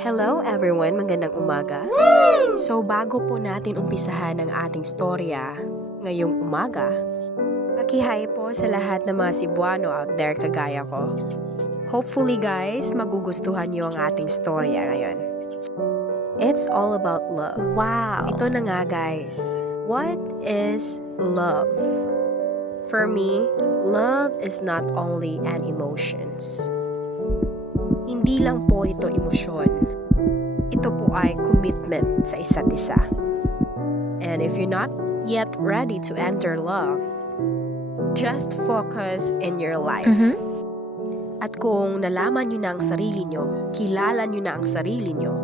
Hello everyone, magandang umaga. So bago po natin umpisahan ang ating storya ngayong umaga, paki-hi po sa lahat ng mga Cebuano out there kagaya ko. Hopefully guys, magugustuhan niyo ang ating storya ngayon. It's all about love. Wow. Ito na nga guys. What is love? For me, love is not only an emotions. Hindi lang po ito emosyon. Ito po ay commitment sa isa't isa. And if you're not yet ready to enter love, just focus in your life. At kung nalaman nyo na ang sarili nyo, kilala nyo na ang sarili nyo,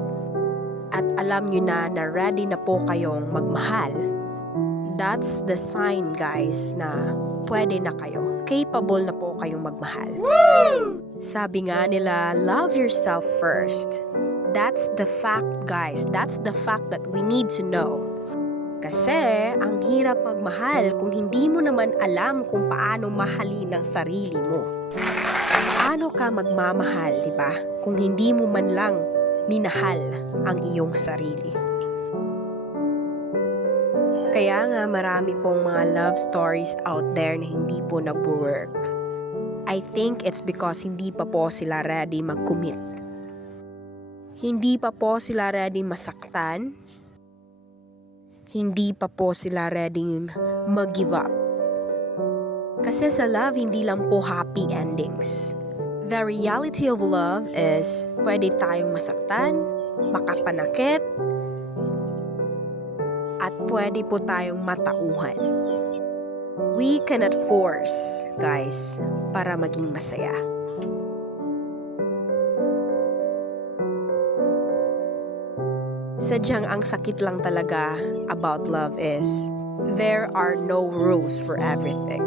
at alam nyo na ready na po kayong magmahal, that's the sign guys na pwede na kayo. Capable na po kayong magmahal. Sabi nga nila, love yourself first. That's the fact, guys. That's the fact that we need to know. Kasi, ang hirap magmahal kung hindi mo naman alam kung paano mahalin ang sarili mo. Paano ka magmamahal, di ba? Kung hindi mo man lang minahal ang iyong sarili. Kaya nga marami pong mga love stories out there na hindi po nag-work. I think it's because hindi pa po sila ready mag-commit. Hindi pa po sila ready masaktan. Hindi pa po sila ready mag-give up. Kasi sa love, hindi lang po happy endings. The reality of love is pwede tayong masaktan, makapanakit, at pwede po tayong matauhan. We cannot force, guys, para maging masaya. Sadyang ang sakit lang talaga about love is there are no rules for everything.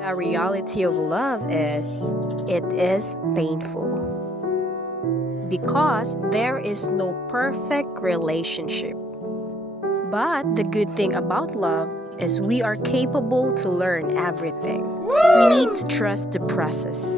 The reality of love is it is painful. Because there is no perfect relationship. But the good thing about love is we are capable to learn everything. We need to trust the process.